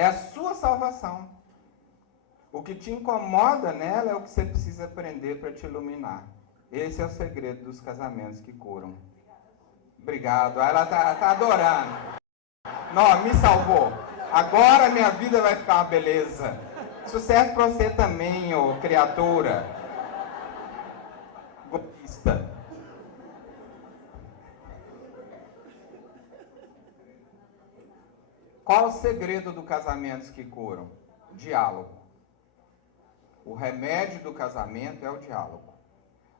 É a sua salvação. O que te incomoda nela é o que você precisa aprender para te iluminar. Esse é o segredo dos casamentos que curam. Obrigado. Ela tá adorando. Não, me salvou. Agora minha vida vai ficar uma beleza. Isso serve para você também, ô criatura. Egoísta. Qual o segredo do casamento que curam? Diálogo. O remédio do casamento é o diálogo.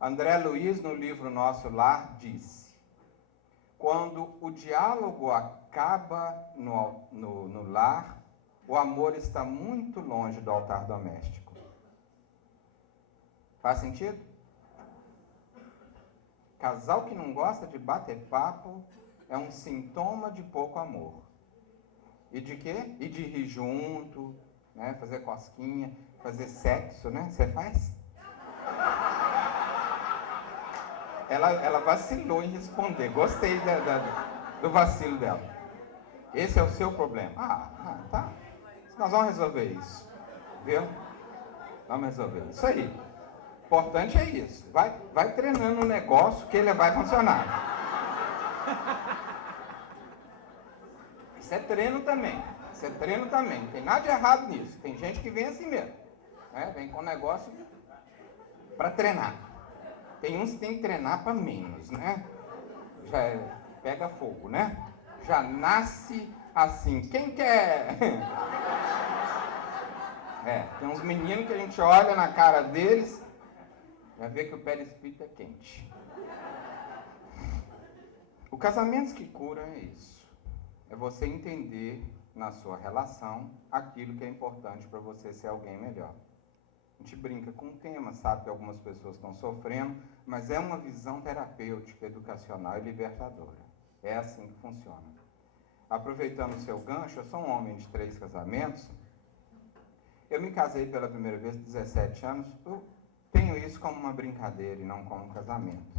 André Luiz, no livro Nosso Lar, disse: quando o diálogo acaba no lar, o amor está muito longe do altar doméstico. Faz sentido? Casal que não gosta de bater papo é um sintoma de pouco amor. E de quê? E de rir junto, né? Fazer cosquinha, fazer sexo, né? Você faz? Ela vacilou em responder. Gostei do vacilo dela. Esse é o seu problema. Tá. Nós vamos resolver isso. Viu? Vamos resolver isso aí. O importante é isso. Vai treinando um negócio que ele vai funcionar. Isso é treino também. Não tem nada de errado nisso. Tem gente que vem assim mesmo. Né? Vem com negócio para treinar. Tem uns que tem que treinar para menos, né? Já pega fogo, né? Já nasce assim. Quem quer? Tem uns meninos que a gente olha na cara deles, já vê que o perispírito é quente. O casamento que cura é isso. É você entender na sua relação aquilo que é importante para você ser alguém melhor. A gente brinca com o tema, sabe que algumas pessoas estão sofrendo, mas é uma visão terapêutica, educacional e libertadora. É assim que funciona. Aproveitando o seu gancho, eu sou um homem de 3 casamentos. Eu me casei pela primeira vez com 17 anos. Eu tenho isso como uma brincadeira e não como um casamento.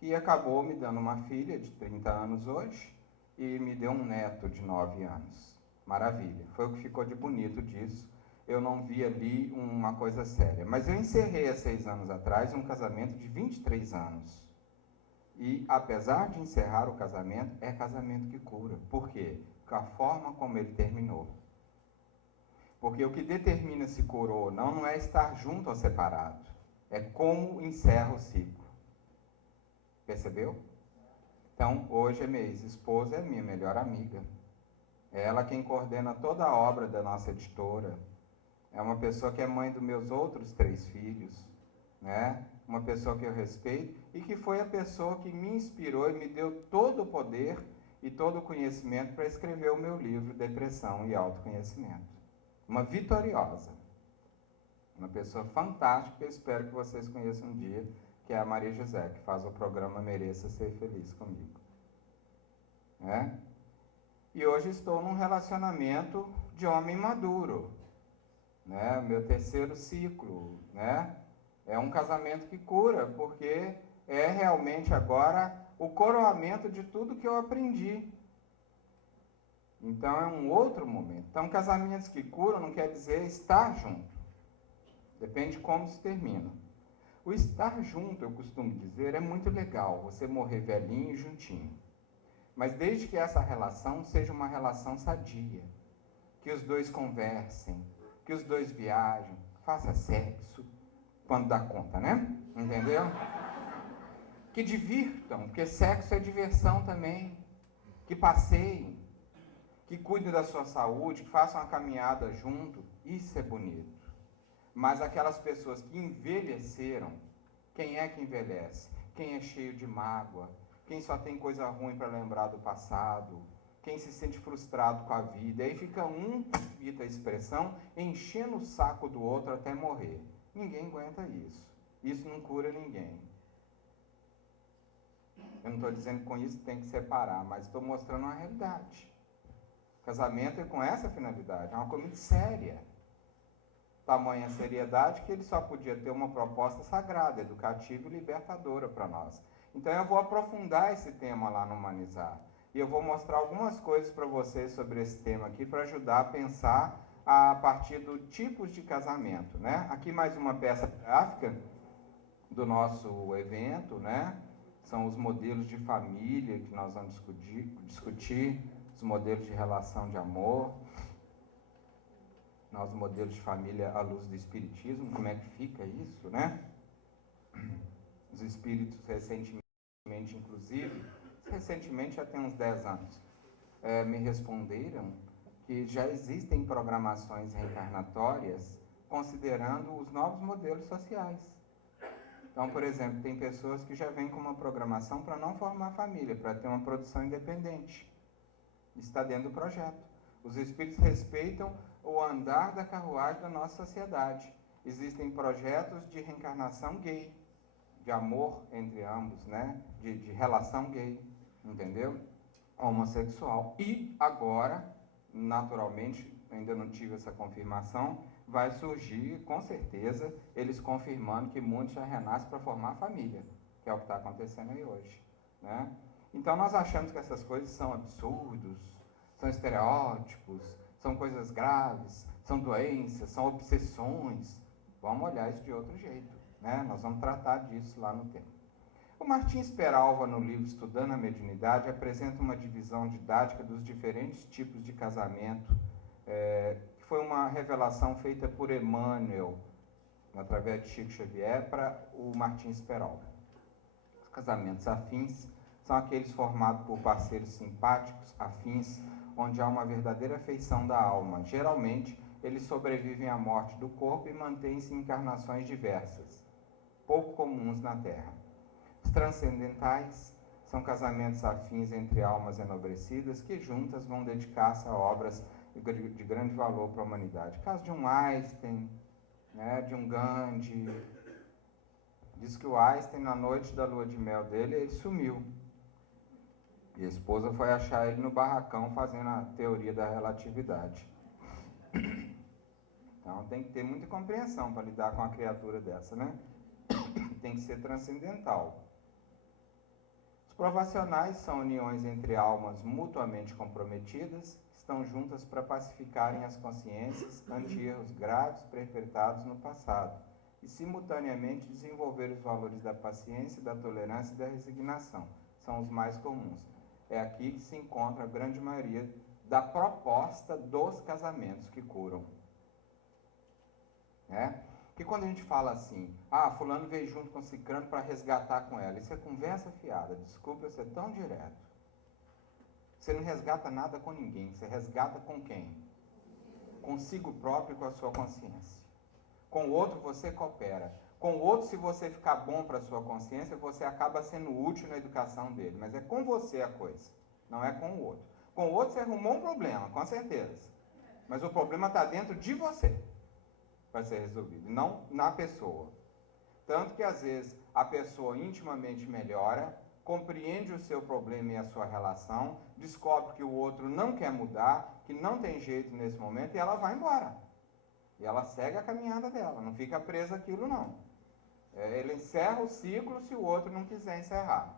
E acabou me dando uma filha de 30 anos hoje e me deu um neto de 9 anos. Maravilha. Foi o que ficou de bonito disso. Eu não vi ali uma coisa séria. Mas eu encerrei há 6 anos atrás um casamento de 23 anos. E, apesar de encerrar o casamento, é casamento que cura. Por quê? Porque a forma como ele terminou. Porque o que determina se curou ou não é estar junto ou separado. É como encerra o ciclo. Percebeu? Então, hoje a minha ex-esposa é minha melhor amiga. É ela quem coordena toda a obra da nossa editora. É uma pessoa que é mãe dos meus outros 3 filhos, né? Uma pessoa que eu respeito e que foi a pessoa que me inspirou e me deu todo o poder e todo o conhecimento para escrever o meu livro Depressão e Autoconhecimento. Uma vitoriosa, uma pessoa fantástica que eu espero que vocês conheçam um dia, que é a Maria José, que faz o programa Mereça Ser Feliz comigo. Né? E hoje estou num relacionamento de homem maduro. Né? Meu 3º ciclo, né? É um casamento que cura, porque é realmente agora o coroamento de tudo que eu aprendi. Então é um outro momento. Então casamentos que curam não quer dizer estar junto. Depende de como se termina. O estar junto, eu costumo dizer, é muito legal, você morrer velhinho e juntinho. Mas desde que essa relação seja uma relação sadia, que os dois conversem, que os dois viajem, faça sexo, quando dá conta, né? Entendeu? Que divirtam, porque sexo é diversão também. Que passeiem, que cuidem da sua saúde, que façam uma caminhada junto. Isso é bonito. Mas aquelas pessoas que envelheceram, quem é que envelhece? Quem é cheio de mágoa? Quem só tem coisa ruim para lembrar do passado? Quem se sente frustrado com a vida? Aí fica evita a expressão, enchendo o saco do outro até morrer. Ninguém aguenta isso. Isso não cura ninguém. Eu não estou dizendo que com isso tem que separar, mas estou mostrando uma realidade. Casamento é com essa finalidade, é uma coisa muito séria. Tamanha seriedade que ele só podia ter uma proposta sagrada, educativa e libertadora para nós. Então eu vou aprofundar esse tema lá no Humanizar. E eu vou mostrar algumas coisas para vocês sobre esse tema aqui, para ajudar a pensar a partir do tipos de casamento, né? Aqui mais uma peça gráfica do nosso evento, né? São os modelos de família que nós vamos discutir, os modelos de relação de amor, os modelos de família à luz do espiritismo, como é que fica isso, né? Os espíritos recentemente, inclusive, já tem uns 10 anos, me responderam que já existem programações reencarnatórias considerando os novos modelos sociais. Então, por exemplo, tem pessoas que já vêm com uma programação para não formar família, para ter uma produção independente. Isso está dentro do projeto. Os espíritos respeitam o andar da carruagem da nossa sociedade. Existem projetos de reencarnação gay, de amor entre ambos, né? De relação gay, entendeu? Homossexual. E agora, naturalmente, ainda não tive essa confirmação, vai surgir, com certeza, eles confirmando que muitos já renascem para formar família, que é o que está acontecendo aí hoje, né? Então, nós achamos que essas coisas são absurdos, são estereótipos, são coisas graves, são doenças, são obsessões. Vamos olhar isso de outro jeito, né? Nós vamos tratar disso lá no tempo. O Martins Peralva, no livro Estudando a Mediunidade, apresenta uma divisão didática dos diferentes tipos de casamento, que foi uma revelação feita por Emmanuel, através de Chico Xavier, para o Martins Peralva. Os casamentos afins são aqueles formados por parceiros simpáticos, afins, onde há uma verdadeira afeição da alma. Geralmente, eles sobrevivem à morte do corpo e mantêm-se em encarnações diversas, pouco comuns na Terra. Os transcendentais são casamentos afins entre almas enobrecidas que juntas vão dedicar-se a obras de grande valor para a humanidade. O caso de um Einstein, né, de um Gandhi. Diz que o Einstein, na noite da lua de mel dele, ele sumiu. E a esposa foi achar ele no barracão fazendo a teoria da relatividade. Então tem que ter muita compreensão para lidar com uma criatura dessa, né? Tem que ser transcendental. Os provacionais são uniões entre almas mutuamente comprometidas, que estão juntas para pacificarem as consciências ante erros graves perpetrados no passado e simultaneamente desenvolver os valores da paciência, da tolerância e da resignação. São os mais comuns. É aqui que se encontra a grande maioria da proposta dos casamentos que curam. Né? Porque quando a gente fala assim, fulano veio junto com cicrano para resgatar com ela, isso é conversa fiada, desculpa eu ser tão direto. Você não resgata nada com ninguém, você resgata com quem? Consigo próprio e com a sua consciência. Com o outro você coopera. Com o outro, se você ficar bom para a sua consciência, você acaba sendo útil na educação dele. Mas é com você a coisa, não é com o outro. Com o outro você arrumou um problema, com certeza. Mas o problema está dentro de você para ser resolvido, não na pessoa. Tanto que, às vezes, a pessoa intimamente melhora, compreende o seu problema e a sua relação, descobre que o outro não quer mudar, que não tem jeito nesse momento, e ela vai embora. E ela segue a caminhada dela, não fica presa àquilo, não. Ele encerra o ciclo se o outro não quiser encerrar.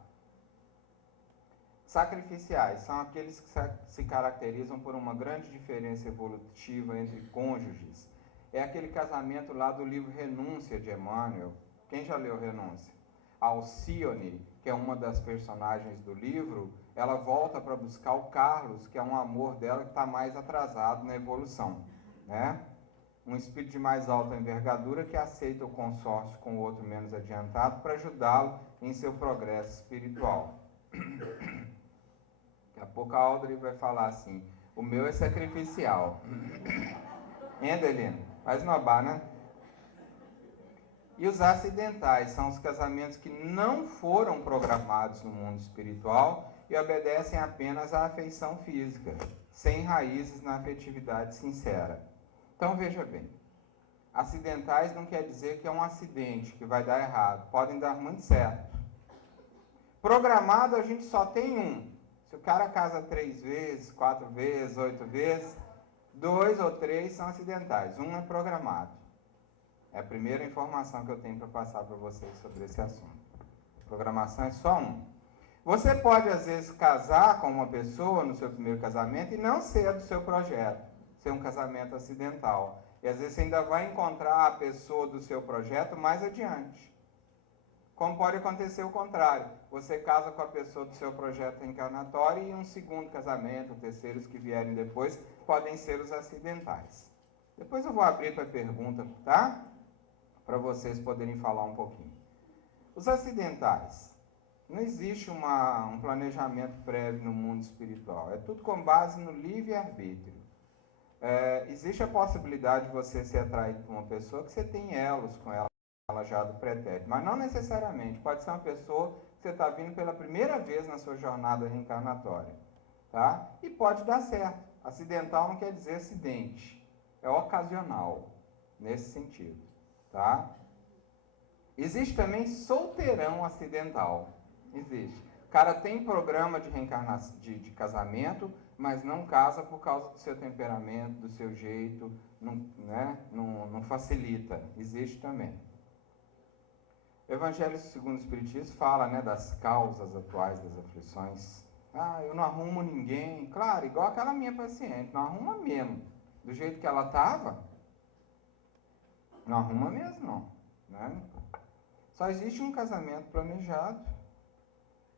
Sacrificiais são aqueles que se caracterizam por uma grande diferença evolutiva entre cônjuges. É aquele casamento lá do livro Renúncia, de Emmanuel. Quem já leu Renúncia? A Alcione, que é uma das personagens do livro, ela volta para buscar o Carlos, que é um amor dela que está mais atrasado na evolução, né? Um espírito de mais alta envergadura que aceita o consórcio com o outro menos adiantado para ajudá-lo em seu progresso espiritual. Daqui a pouco a Audrey vai falar assim, o meu é sacrificial. Hein, Adelina? Faz uma barra, né? E os acidentais são os casamentos que não foram programados no mundo espiritual e obedecem apenas à afeição física, sem raízes na afetividade sincera. Então, veja bem, acidentais não quer dizer que é um acidente, que vai dar errado. Podem dar muito certo. Programado, a gente só tem um. Se o cara casa 3 vezes, 4 vezes, 8 vezes, 2 ou 3 são acidentais. Um é programado. É a primeira informação que eu tenho para passar para vocês sobre esse assunto. Programação é só um. Você pode, às vezes, casar com uma pessoa no seu primeiro casamento e não ser do seu projeto, ser um casamento acidental. E, às vezes, você ainda vai encontrar a pessoa do seu projeto mais adiante. Como pode acontecer o contrário. Você casa com a pessoa do seu projeto reencarnatório e um segundo casamento, terceiros que vierem depois, podem ser os acidentais. Depois eu vou abrir para pergunta, tá? Para vocês poderem falar um pouquinho. Os acidentais. Não existe um planejamento prévio no mundo espiritual. É tudo com base no livre-arbítrio. Existe a possibilidade de você ser atraído por uma pessoa que você tem elos com ela já do pretérito, mas não necessariamente. Pode ser uma pessoa que você está vindo pela primeira vez na sua jornada reencarnatória. Tá? E pode dar certo. Acidental não quer dizer acidente. É ocasional, nesse sentido. Tá? Existe também solteirão acidental. Existe. O cara tem programa de reencarnação, de casamento, mas não casa por causa do seu temperamento, do seu jeito, não facilita. Existe também. O Evangelho segundo o Espiritismo fala, né, das causas atuais das aflições. Eu não arrumo ninguém. Claro, igual aquela minha paciente, não arruma mesmo. Do jeito que ela estava, não arruma mesmo, não. Né? Só existe um casamento planejado,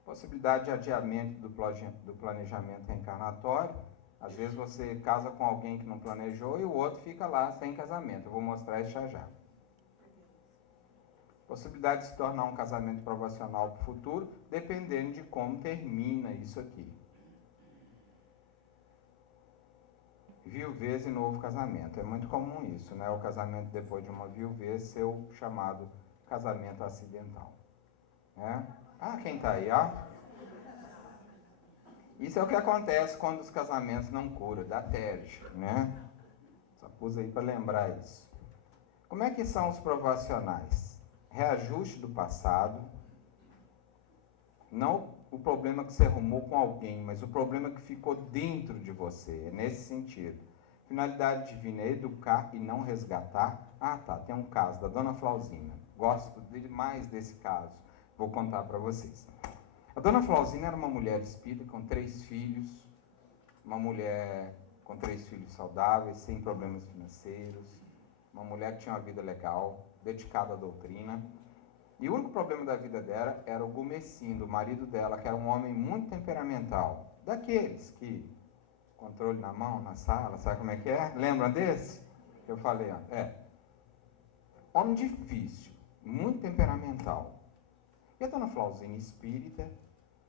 possibilidade de adiamento do planejamento reencarnatório. Às vezes você casa com alguém que não planejou e o outro fica lá sem casamento. Eu vou mostrar isso já. Possibilidade de se tornar um casamento provacional para o futuro, dependendo de como termina isso aqui. Viuvez e novo casamento. É muito comum isso, né? O casamento depois de uma viuvez ser o chamado casamento acidental. Né? Quem está aí, ó. Isso é o que acontece quando os casamentos não curam, dá TERJ, né? Só pus aí para lembrar isso. Como é que são os provacionais? Reajuste do passado, não o problema que você arrumou com alguém, mas o problema que ficou dentro de você, é nesse sentido. Finalidade divina é educar e não resgatar. Tem um caso da Dona Flauzina, gosto demais desse caso, vou contar para vocês. A Dona Flauzina era uma mulher espírita com 3 filhos, uma mulher com 3 filhos saudáveis, sem problemas financeiros, uma mulher que tinha uma vida legal, dedicada à doutrina. E o único problema da vida dela era o Gumecindo, o marido dela, que era um homem muito temperamental. Daqueles que, controle na mão, na sala, sabe como é que é? Lembram desse? Eu falei, homem difícil, muito temperamental. E a Dona Flauzina, espírita,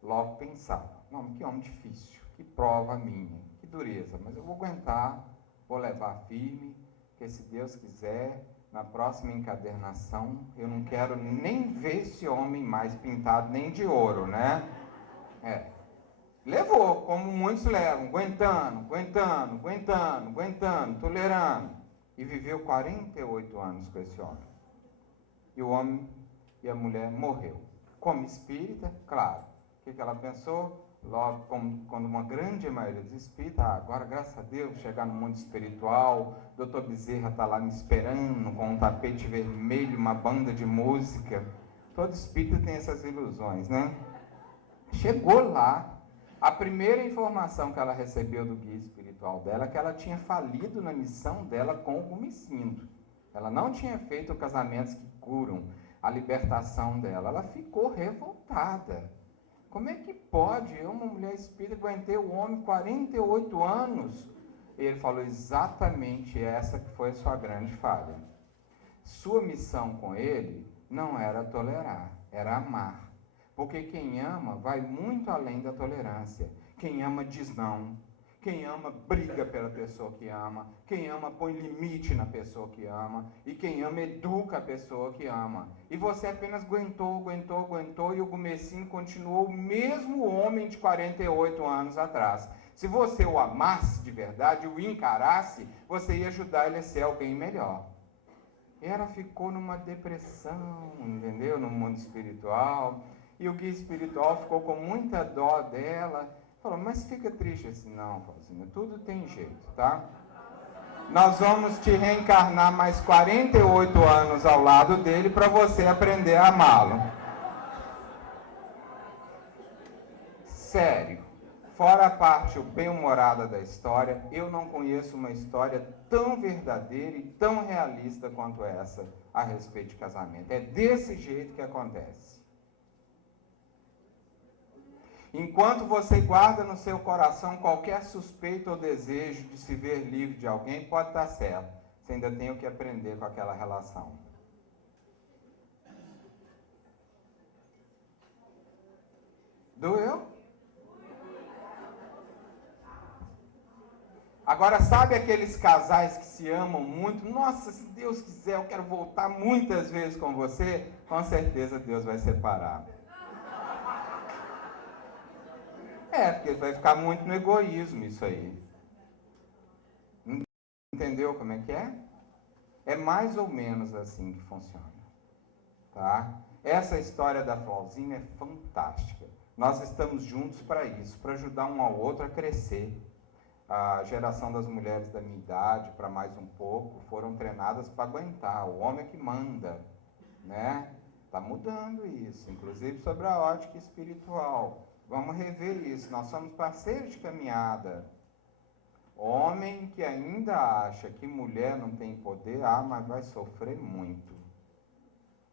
logo pensava, que homem difícil, que prova minha, que dureza, mas eu vou aguentar, vou levar firme, porque se Deus quiser, na próxima encadernação, eu não quero nem ver esse homem mais pintado nem de ouro, né? Levou, como muitos levam, aguentando, tolerando. E viveu 48 anos com esse homem. E o homem e a mulher morreu. Como espírita, claro. O que ela pensou? Logo, quando uma grande maioria dos espíritas, agora, graças a Deus, chegar no mundo espiritual, Dr. Bezerra está lá me esperando, com um tapete vermelho, uma banda de música. Todo espírita tem essas ilusões, né? Chegou lá, a primeira informação que ela recebeu do guia espiritual dela é que ela tinha falido na missão dela com o Gumecindo. Ela não tinha feito casamentos que curam a libertação dela. Ela ficou revoltada. Como é que pode? Eu, uma mulher espírita, aguentei o homem 48 anos. E ele falou exatamente essa que foi a sua grande falha. Sua missão com ele não era tolerar, era amar. Porque quem ama vai muito além da tolerância. Quem ama diz não. Quem ama briga pela pessoa que ama. Quem ama põe limite na pessoa que ama. E quem ama educa a pessoa que ama. E você apenas aguentou. E o Gumecindo continuou o mesmo homem de 48 anos atrás. Se você o amasse de verdade, o encarasse, você ia ajudar ele a ser alguém melhor. E ela ficou numa depressão, entendeu? No mundo espiritual. E o guia espiritual ficou com muita dó dela. Falou, mas fica triste assim. Não, Flauzina, tudo tem jeito, tá? Nós vamos te reencarnar mais 48 anos ao lado dele para você aprender a amá-lo. Fora a parte bem-humorada da história, eu não conheço uma história tão verdadeira e tão realista quanto essa a respeito de casamento. É desse jeito que acontece. Enquanto você guarda no seu coração qualquer suspeita ou desejo de se ver livre de alguém, pode estar certo. Você ainda tem o que aprender com aquela relação. Doeu? Agora, sabe aqueles casais que se amam muito? Nossa, se Deus quiser, eu quero voltar muitas vezes com você. Com certeza Deus vai separar. Porque vai ficar muito no egoísmo isso aí. Entendeu como é que é? É mais ou menos assim que funciona. Tá? Essa história da Flauzinha é fantástica. Nós estamos juntos para isso, para ajudar um ao outro a crescer. A geração das mulheres da minha idade, para mais um pouco, foram treinadas para aguentar. O homem é que manda, né? Está mudando isso, inclusive sobre a ótica espiritual. Vamos rever isso. Nós somos parceiros de caminhada. Homem que ainda acha que mulher não tem poder, mas vai sofrer muito.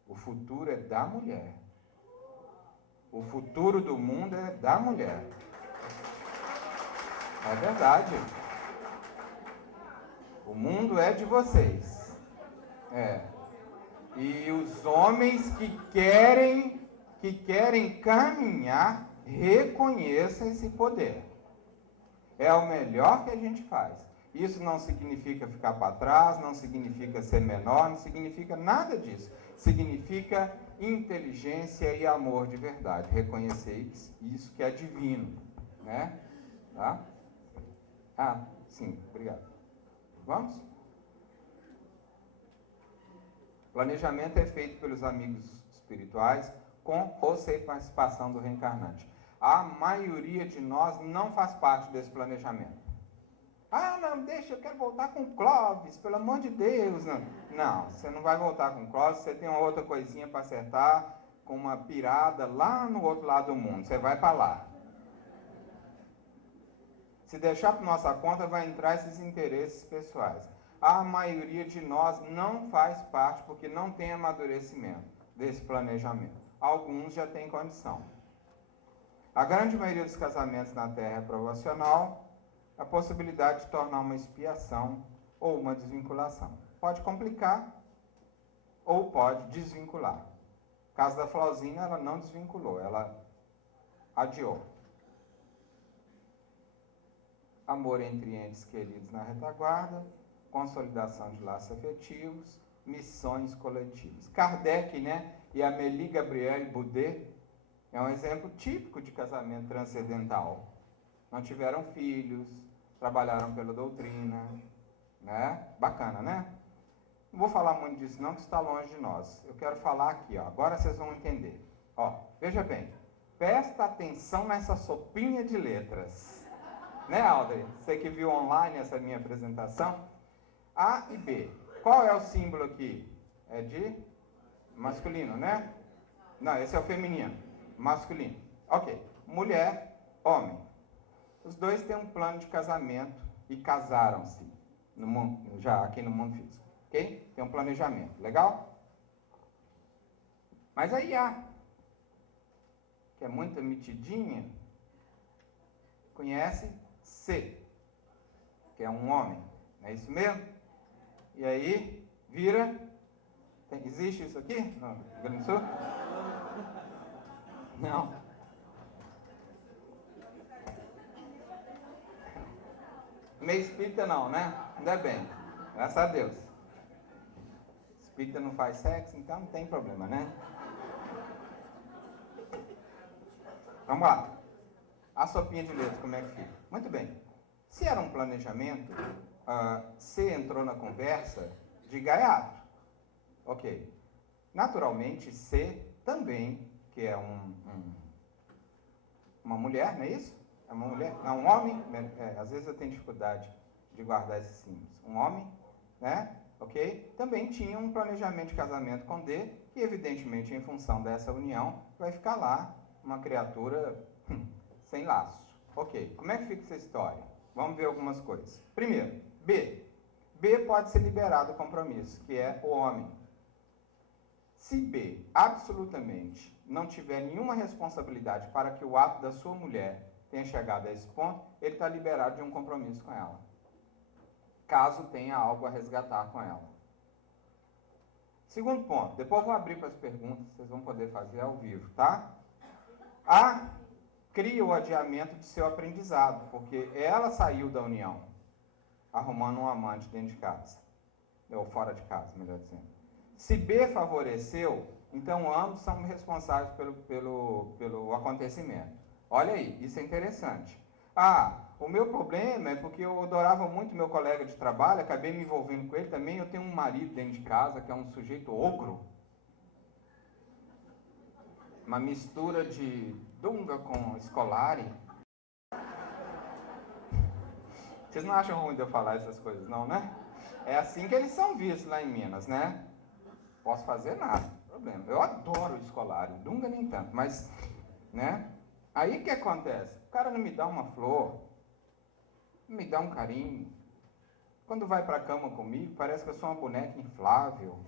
O futuro é da mulher. O futuro do mundo é da mulher. É verdade. O mundo é de vocês. E os homens que querem caminhar, reconheçam esse poder. É o melhor que a gente faz. Isso não significa ficar para trás, não significa ser menor, não significa nada disso. Significa inteligência e amor de verdade. Reconhecer isso que é divino, né? Tá? Sim, obrigado. Vamos? Planejamento é feito pelos amigos espirituais com ou sem participação do reencarnante. A maioria de nós não faz parte desse planejamento. Não, deixa, eu quero voltar com o Clóvis, pelo amor de Deus. Não, você não vai voltar com o Clóvis, você tem uma outra coisinha para acertar com uma pirada lá no outro lado do mundo. Você vai para lá. Se deixar por nossa conta, vai entrar esses interesses pessoais. A maioria de nós não faz parte porque não tem amadurecimento desse planejamento. Alguns já têm condição. A grande maioria dos casamentos na Terra é provacional, a possibilidade de tornar uma expiação ou uma desvinculação. Pode complicar ou pode desvincular. No caso da Flauzinha, ela não desvinculou, ela adiou. Amor entre entes queridos na retaguarda, consolidação de laços afetivos, missões coletivas. Kardec, né, e Amélie Gabrielle Boudet é um exemplo típico de casamento transcendental. Não tiveram filhos, trabalharam pela doutrina, né? Bacana, né? Não vou falar muito disso não, que está longe de nós. Eu quero falar aqui, ó. Agora vocês vão entender. Veja bem, presta atenção nessa sopinha de letras. Né, Audrey? Você que viu online essa minha apresentação. A e B. Qual é o símbolo aqui? É de masculino, né? Não, esse é o feminino. Masculino. Ok. Mulher, homem. Os dois têm um plano de casamento e casaram-se já aqui no mundo físico. Ok? Tem um planejamento. Legal? Mas aí que é muito metidinha, conhece C, que é um homem. Não é isso mesmo? E aí, vira... existe isso aqui? No Rio Grande do Sul? Não. Meio espírita não, né? Ainda bem. Graças a Deus. Espírita não faz sexo, então não tem problema, né? Vamos lá. A sopinha de letras, como é que fica? Muito bem. Se era um planejamento, C entrou na conversa de gaiato. Ok. Naturalmente, C também, que é uma mulher, não é isso? É uma mulher? Não, um homem. Às vezes eu tenho dificuldade de guardar esses símbolos. Um homem, né? Ok? Também tinha um planejamento de casamento com D, que evidentemente, em função dessa união, vai ficar lá uma criatura sem laço. Ok, como é que fica essa história? Vamos ver algumas coisas. Primeiro, B. B pode ser liberado do compromisso, que é o homem. Se B absolutamente não tiver nenhuma responsabilidade para que o ato da sua mulher tenha chegado a esse ponto, ele está liberado de um compromisso com ela, caso tenha algo a resgatar com ela. Segundo ponto, depois vou abrir para as perguntas, vocês vão poder fazer ao vivo, tá? A cria o adiamento de seu aprendizado, porque ela saiu da união, arrumando um amante dentro de casa, ou fora de casa, melhor dizendo. Se B favoreceu, então ambos são responsáveis pelo acontecimento. Olha aí, isso é interessante. Ah, o meu problema é porque eu adorava muito meu colega de trabalho, acabei me envolvendo com ele também, eu tenho um marido dentro de casa que é um sujeito ogro, uma mistura de Dunga com Scolari. Vocês não acham ruim de eu falar essas coisas, não, né? É assim que eles são vistos lá em Minas, né? Posso fazer nada, problema. Eu adoro o Scolari, o Dunga nem tanto, mas, né? Aí o que acontece? O cara não me dá uma flor, não me dá um carinho. Quando vai pra cama comigo, parece que eu sou uma boneca inflável.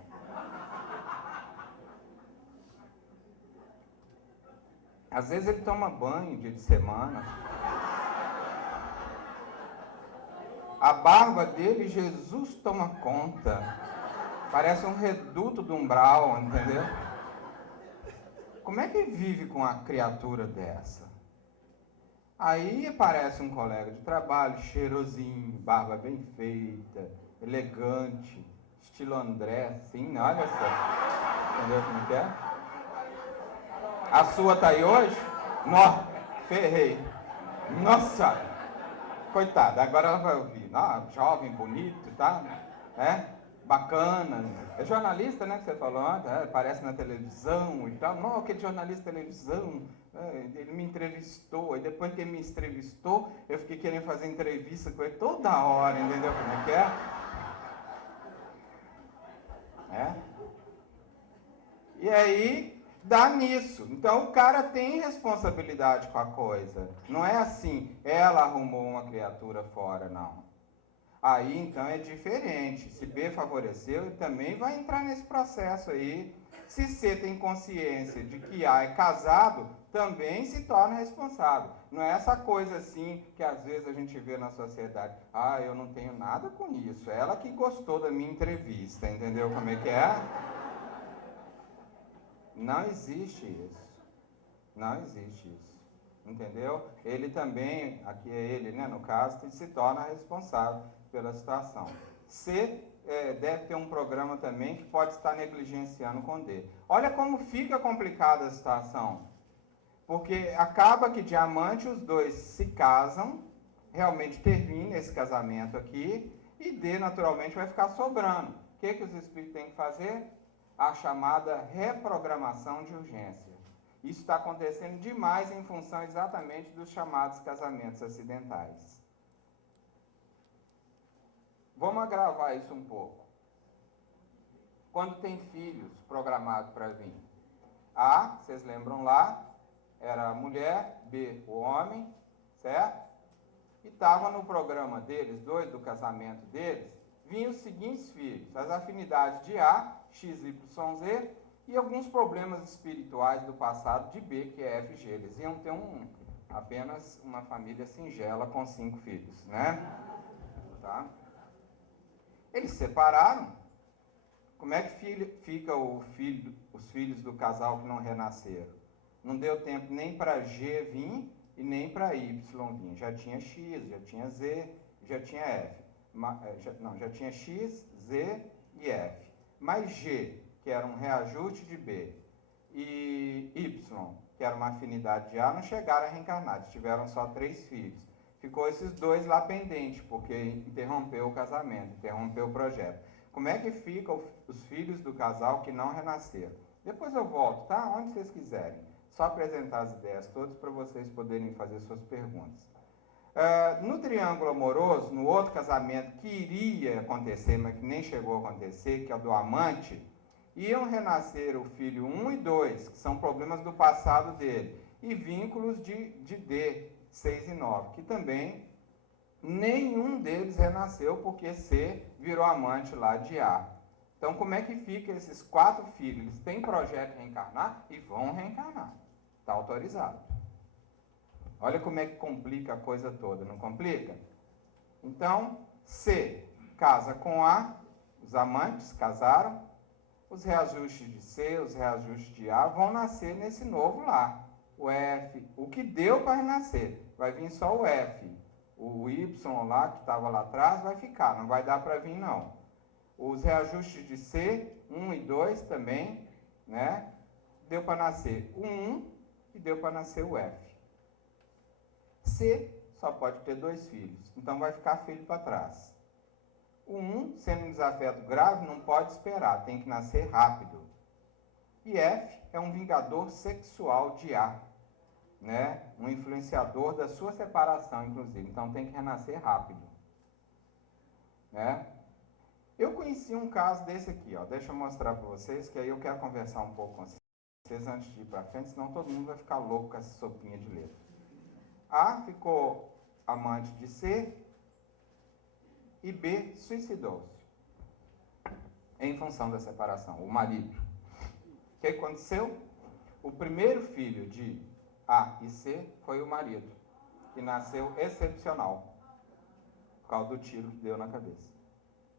Às vezes ele toma banho dia de semana. A barba dele, Jesus toma conta. Parece um reduto do umbral, entendeu? Como é que vive com uma criatura dessa? Aí aparece um colega de trabalho, cheirosinho, barba bem feita, elegante, estilo André, assim, olha só. Entendeu como é? A sua tá aí hoje? Nó, ferrei. Nossa, coitada, agora ela vai ouvir. Jovem, bonito, tá? Bacana. É jornalista, né, que você falou ontem, aparece na televisão e tal. Não, aquele jornalista de televisão, ele me entrevistou. E depois que ele me entrevistou, eu fiquei querendo fazer entrevista com ele toda hora, entendeu como é que é? E aí, dá nisso. Então, o cara tem responsabilidade com a coisa. Não é assim, ela arrumou uma criatura fora, não. Aí, então, é diferente. Se B favoreceu, ele também vai entrar nesse processo aí. Se C tem consciência de que A é casado, também se torna responsável. Não é essa coisa assim que às vezes a gente vê na sociedade. Ah, eu não tenho nada com isso. Ela que gostou da minha entrevista, entendeu como é que é? Não existe isso. Não existe isso. Entendeu? Ele também, aqui é ele, né, no caso, se torna responsável pela situação. C deve ter um programa também que pode estar negligenciando com D. Olha como fica complicada a situação. Porque acaba que diamante os dois se casam, realmente termina esse casamento aqui, e D naturalmente vai ficar sobrando. O que os espíritos têm que fazer? A chamada reprogramação de urgência. Isso está acontecendo demais em função exatamente dos chamados casamentos acidentais. Vamos agravar isso um pouco. Quando tem filhos programados para vir, A, vocês lembram lá, era a mulher, B, o homem, certo? E estava no programa deles, do casamento deles, vinham os seguintes filhos, as afinidades de A, X, Y, Z, e alguns problemas espirituais do passado de B, que é FG. Eles iam ter apenas uma família singela com 5 filhos, né? Tá? Eles separaram. Como é que fica os filhos do casal que não renasceram? Não deu tempo nem para G vir e nem para Y vir. Já tinha X, já tinha Z, já tinha F. Já tinha X, Z e F. Mas G, que era um reajuste de B, e Y, que era uma afinidade de A, não chegaram a reencarnar, tiveram só 3 filhos. Ficou esses 2 lá pendentes, porque interrompeu o casamento, interrompeu o projeto. Como é que ficam os filhos do casal que não renasceram? Depois eu volto, tá? Onde vocês quiserem. Só apresentar as ideias todas para vocês poderem fazer suas perguntas. No triângulo amoroso, no outro casamento que iria acontecer, mas que nem chegou a acontecer, que é o do amante, iam renascer o filho 1 e 2, que são problemas do passado dele, e vínculos de D, 6 e 9, que também nenhum deles renasceu, porque C virou amante lá de A. Então, como é que fica esses 4 filhos? Eles têm projeto de reencarnar e vão reencarnar. Está autorizado. Olha como é que complica a coisa toda, não complica? Então, C casa com A, os amantes casaram, os reajustes de C, os reajustes de A vão nascer nesse novo lar. O F, o que deu para renascer, vai vir só o F. O Y lá, que estava lá atrás, vai ficar, não vai dar para vir não. Os reajustes de C, 1 e 2 também, né? Deu para nascer o 1 e deu para nascer o F. C só pode ter 2 filhos, então vai ficar filho para trás. O 1, sendo um desafeto grave, não pode esperar, tem que nascer rápido. E F é um vingador sexual de A, né? Um influenciador da sua separação, inclusive, então tem que renascer rápido. Né? Eu conheci um caso desse aqui, ó. Deixa eu mostrar para vocês, que aí eu quero conversar um pouco com vocês antes de ir para frente, senão todo mundo vai ficar louco com essa sopinha de letra. A ficou amante de C e B suicidou-se em função da separação, o marido. O que aconteceu? O primeiro filho de A e C foi o marido, que nasceu excepcional, por causa do tiro que deu na cabeça.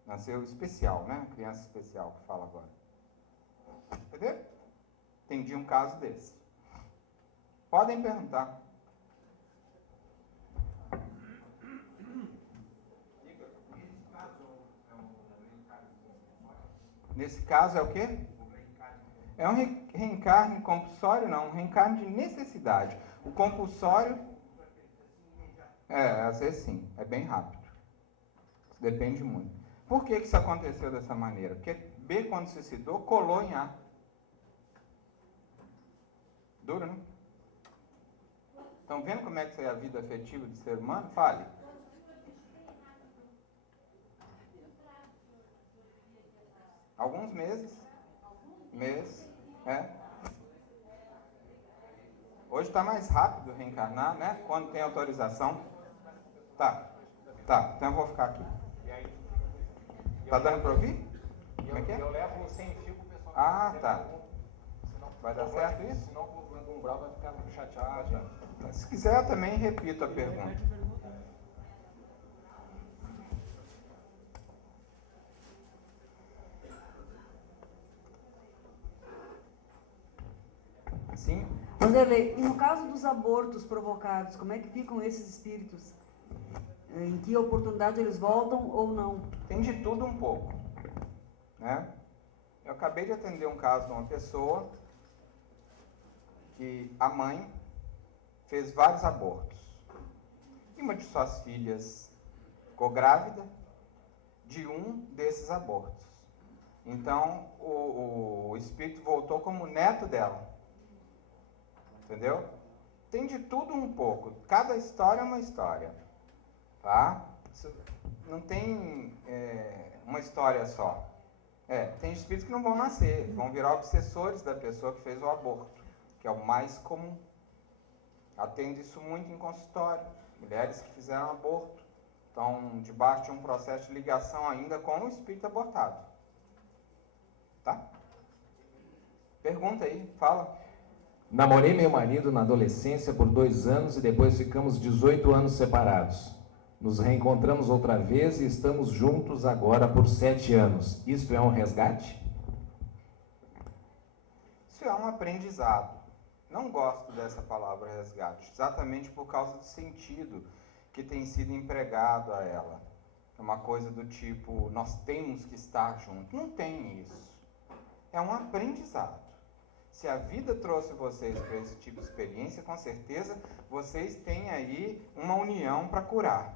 Nasceu especial, né? Criança especial que fala agora. Entendeu? Entendi um caso desse. Podem perguntar. Nesse caso é o quê? É um reencarne compulsório? Não, um reencarne de necessidade. O compulsório, às vezes sim, é bem rápido. Depende muito. Por que isso aconteceu dessa maneira? Porque B, quando suicidou, colou em A. Duro, né? Estão vendo como é que é a vida afetiva do ser humano? Fale. Alguns meses. Hoje está mais rápido reencarnar, né? Quando tem autorização. Tá. Então eu vou ficar aqui. Tá dando para ouvir? Como é que é? Eu levo sem fio pro pessoal. Tá. Vai dar certo isso? Senão o umbral vai ficar chateado. Se quiser, eu também repito a pergunta. Sim? Vanderlei, e no caso dos abortos provocados, como é que ficam esses espíritos? Em que oportunidade eles voltam ou não? Tem de tudo um pouco, né? Eu acabei de atender um caso de uma pessoa que a mãe fez vários abortos. E uma de suas filhas ficou grávida de um desses abortos. Então, o espírito voltou como neto dela. Entendeu? Tem de tudo um pouco. Cada história é uma história. Tá? Não tem uma história só. Tem espíritos que não vão nascer, vão virar obsessores da pessoa que fez o aborto, que é o mais comum. Atendo isso muito em consultório. Mulheres que fizeram aborto estão debaixo de um processo de ligação ainda com o espírito abortado. Tá? Pergunta aí, fala. Namorei meu marido na adolescência por 2 anos e depois ficamos 18 anos separados. Nos reencontramos outra vez e estamos juntos agora por 7 anos. Isto é um resgate? Isso é um aprendizado. Não gosto dessa palavra resgate, exatamente por causa do sentido que tem sido empregado a ela. É uma coisa do tipo, nós temos que estar juntos. Não tem isso. É um aprendizado. Se a vida trouxe vocês para esse tipo de experiência, com certeza vocês têm aí uma união para curar.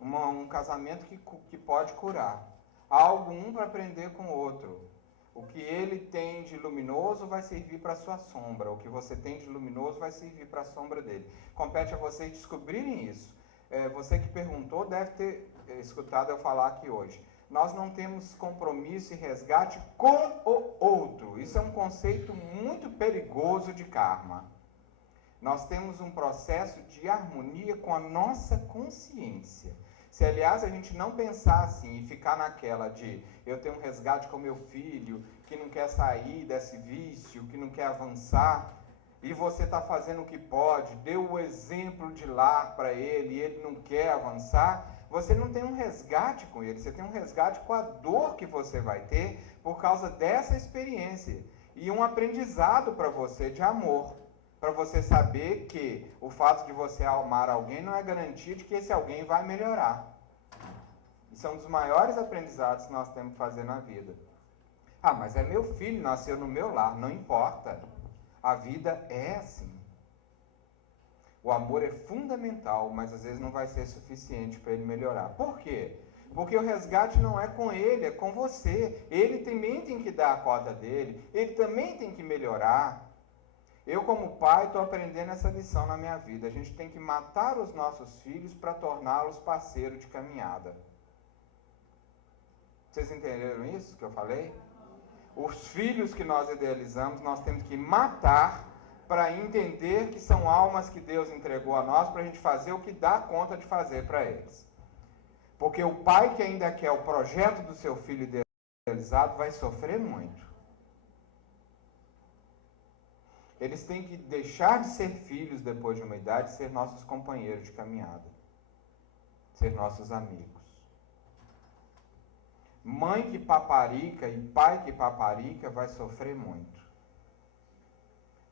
Um casamento que pode curar. Algo um para aprender com o outro. O que ele tem de luminoso vai servir para a sua sombra. O que você tem de luminoso vai servir para a sombra dele. Compete a vocês descobrirem isso. Você que perguntou deve ter escutado eu falar aqui hoje. Nós não temos compromisso e resgate com o outro. Isso é um conceito muito perigoso de karma. Nós temos um processo de harmonia com a nossa consciência. Se, aliás, a gente não pensar assim e ficar naquela de eu tenho um resgate com meu filho, que não quer sair desse vício, que não quer avançar, e você está fazendo o que pode, deu o exemplo de lar para ele e ele não quer avançar, você não tem um resgate com ele, você tem um resgate com a dor que você vai ter por causa dessa experiência. E um aprendizado para você de amor, para você saber que o fato de você amar alguém não é garantia de que esse alguém vai melhorar. Isso é um dos maiores aprendizados que nós temos que fazer na vida. Ah, mas é meu filho, nasceu no meu lar, não importa. A vida é assim. O amor é fundamental, mas às vezes não vai ser suficiente para ele melhorar. Por quê? Porque o resgate não é com ele, é com você. Ele também tem que dar a cota dele, ele também tem que melhorar. Eu, como pai, estou aprendendo essa lição na minha vida. A gente tem que matar os nossos filhos para torná-los parceiros de caminhada. Vocês entenderam isso que eu falei? Os filhos que nós idealizamos, nós temos que matar para entender que são almas que Deus entregou a nós para a gente fazer o que dá conta de fazer para eles. Porque o pai que ainda quer o projeto do seu filho idealizado vai sofrer muito. Eles têm que deixar de ser filhos depois de uma idade e ser nossos companheiros de caminhada. Ser nossos amigos. Mãe que paparica e pai que paparica vai sofrer muito.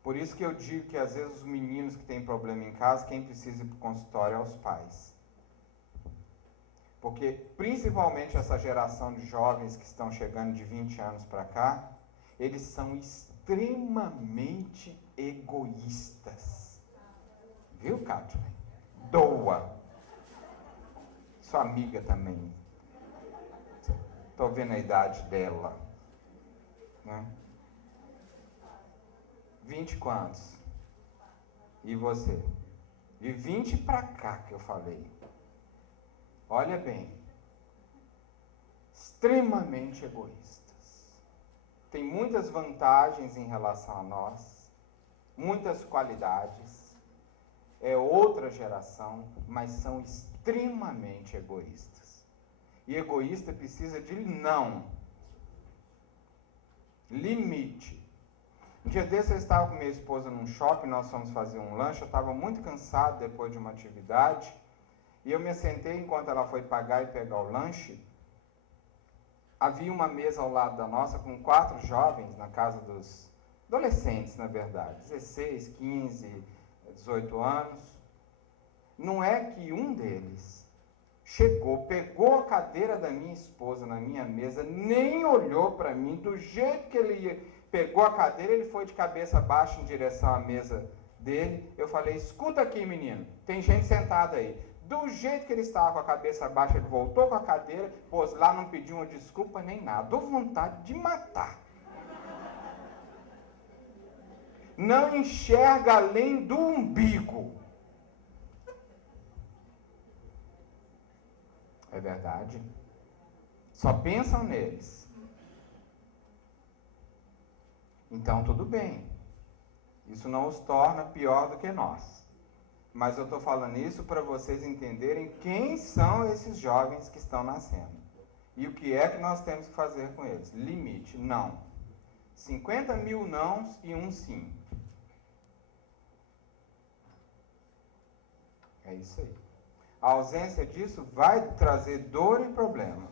Por isso que eu digo que às vezes os meninos que têm problema em casa, quem precisa ir para o consultório é os pais. Porque principalmente essa geração de jovens que estão chegando de 20 anos para cá, eles são extremamente egoístas. Viu, Kátia? Doa. Sua amiga também. Estou vendo a idade dela. Né? 20 quantos? E você? De 20 para cá que eu falei. Olha bem. Extremamente egoístas. Tem muitas vantagens em relação a nós. Muitas qualidades. É outra geração, mas são extremamente egoístas. E egoísta precisa de não. Limite. Um dia desse eu estava com minha esposa num shopping, nós fomos fazer um lanche, eu estava muito cansado depois de uma atividade, e eu me assentei enquanto ela foi pagar e pegar o lanche. Havia uma mesa ao lado da nossa com 4 jovens, na casa dos adolescentes, na verdade, 16, 15, 18 anos. Não é que um deles chegou, pegou a cadeira da minha esposa na minha mesa, nem olhou para mim, do jeito que ele pegou a cadeira, ele foi de cabeça baixa em direção à mesa dele. Eu falei, escuta aqui, menino, tem gente sentada aí. Do jeito que ele estava com a cabeça baixa, ele voltou com a cadeira, pôs lá, não pediu uma desculpa nem nada. Dou vontade de matar. Não enxerga além do umbigo. É verdade? Só pensam neles. Então, tudo bem. Isso não os torna pior do que nós. Mas eu estou falando isso para vocês entenderem quem são esses jovens que estão nascendo. E o que é que nós temos que fazer com eles? Limite, não. 50 mil nãos e um sim. É isso aí. A ausência disso vai trazer dor e problema.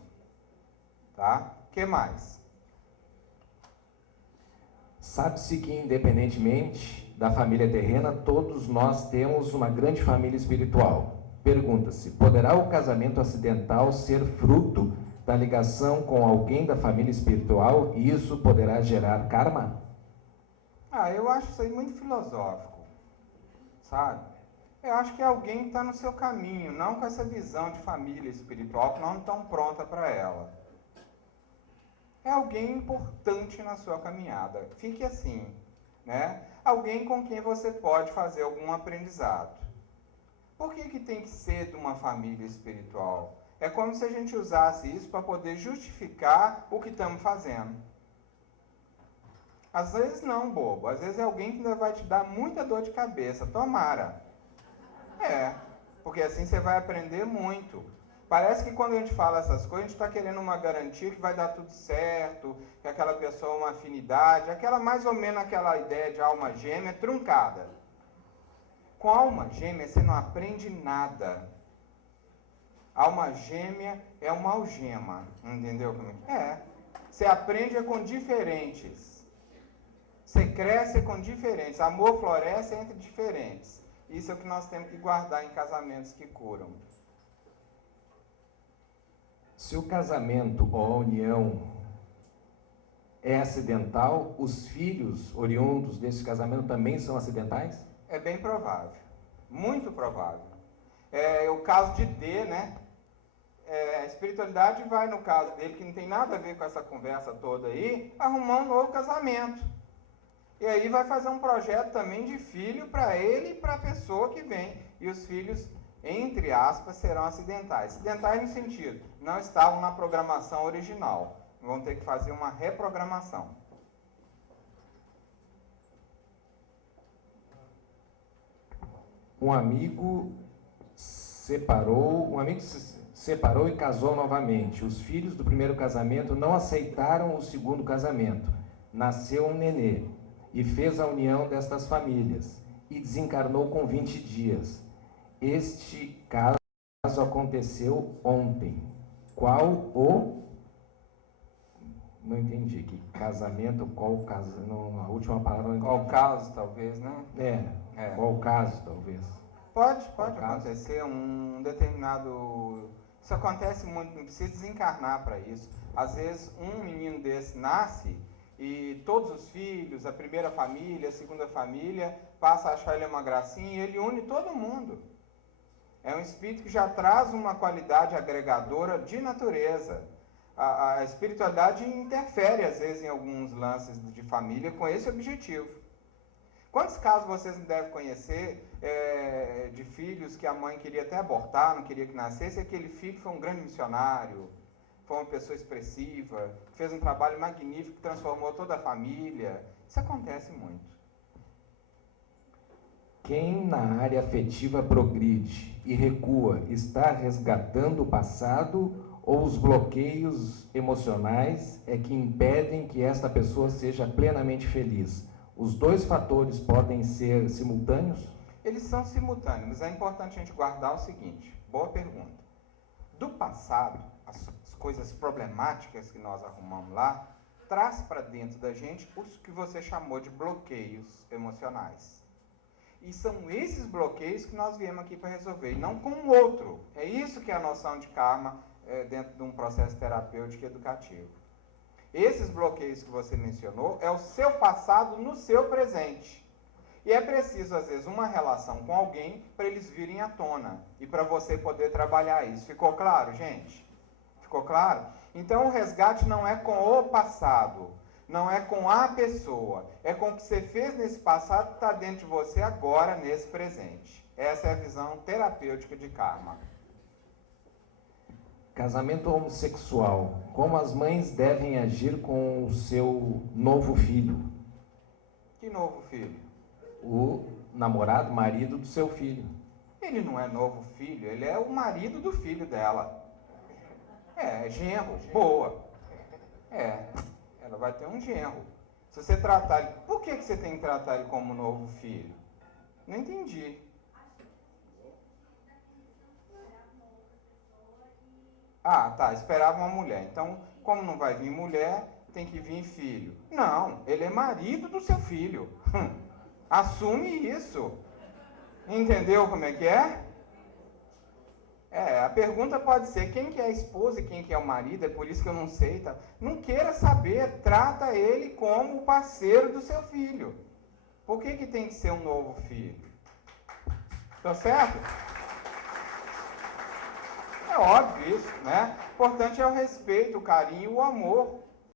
Tá? O que mais? Sabe-se que, independentemente da família terrena, todos nós temos uma grande família espiritual. Pergunta-se, poderá o casamento acidental ser fruto da ligação com alguém da família espiritual e isso poderá gerar karma? Eu acho isso aí muito filosófico, sabe? Eu acho que alguém está no seu caminho, não com essa visão de família espiritual, que não estão pronta para ela. É alguém importante na sua caminhada. Fique assim, né? Alguém com quem você pode fazer algum aprendizado. Por que tem que ser de uma família espiritual? É como se a gente usasse isso para poder justificar o que estamos fazendo. Às vezes não, bobo. Às vezes é alguém que ainda vai te dar muita dor de cabeça. Tomara. Porque assim você vai aprender muito. Parece que quando a gente fala essas coisas, a gente está querendo uma garantia que vai dar tudo certo, que aquela pessoa é uma afinidade, mais ou menos aquela ideia de alma gêmea truncada. Com alma gêmea você não aprende nada. Alma gêmea é uma algema, entendeu? Você aprende com diferentes. Você cresce com diferentes. Amor floresce entre diferentes. Isso é o que nós temos que guardar em casamentos que curam. Se o casamento ou a união é acidental, os filhos oriundos desse casamento também são acidentais? É bem provável. Muito provável. É o caso de D, né? A espiritualidade vai, no caso dele, que não tem nada a ver com essa conversa toda aí, arrumar um novo casamento. E aí vai fazer um projeto também de filho para ele e para a pessoa que vem. E os filhos, entre aspas, serão acidentais. Acidentais no sentido, não estavam na programação original. Vão ter que fazer uma reprogramação. Um amigo se separou e casou novamente. Os filhos do primeiro casamento não aceitaram o segundo casamento. Nasceu um nenê e fez a união destas famílias e desencarnou com 20 dias. Este caso aconteceu ontem. Qual o... Não entendi. Que casamento, qual caso? A última palavra não entendi. Qual caso, talvez, né? Qual caso, talvez. Pode acontecer um determinado... Isso acontece muito, não precisa desencarnar para isso. Às vezes, um menino desse nasce e todos os filhos, a primeira família, a segunda família, passa a achar ele uma gracinha e ele une todo mundo. É um espírito que já traz uma qualidade agregadora de natureza. A espiritualidade interfere, às vezes, em alguns lances de família com esse objetivo. Quantos casos vocês não devem conhecer de filhos que a mãe queria até abortar, não queria que nascesse, e aquele filho foi um grande missionário, foi uma pessoa expressiva, fez um trabalho magnífico, que transformou toda a família. Isso acontece muito. Quem na área afetiva progride e recua está resgatando o passado ou os bloqueios emocionais é que impedem que esta pessoa seja plenamente feliz? Os dois fatores podem ser simultâneos? Eles são simultâneos, mas é importante a gente guardar o seguinte. Boa pergunta. Do passado, as coisas problemáticas que nós arrumamos lá, traz para dentro da gente os que você chamou de bloqueios emocionais. E são esses bloqueios que nós viemos aqui para resolver, e não com o outro. É isso que é a noção de karma dentro de um processo terapêutico e educativo. Esses bloqueios que você mencionou é o seu passado no seu presente. E é preciso, às vezes, uma relação com alguém para eles virem à tona e para você poder trabalhar isso. Ficou claro, gente? Ficou claro? Então, o resgate não é com o passado, não é com a pessoa, é com o que você fez nesse passado que está dentro de você agora, nesse presente. Essa é a visão terapêutica de karma. Casamento homossexual. Como as mães devem agir com o seu novo filho? Que novo filho? O namorado, marido do seu filho. Ele não é novo filho, ele é o marido do filho dela. É genro, boa. Ela vai ter um genro. Se você tratar ele... Por que você tem que tratar ele como novo filho? Não entendi. Ah, tá, esperava uma mulher. Então, como não vai vir mulher, tem que vir filho. Não, ele é marido do seu filho. Assume isso. Entendeu como é que é? A pergunta pode ser quem que é a esposa e quem que é o marido, é por isso que eu não sei. Tá? Não queira saber, trata ele como o parceiro do seu filho. Por que tem que ser um novo filho? Tá certo? É óbvio isso, né? O importante é o respeito, o carinho, o amor.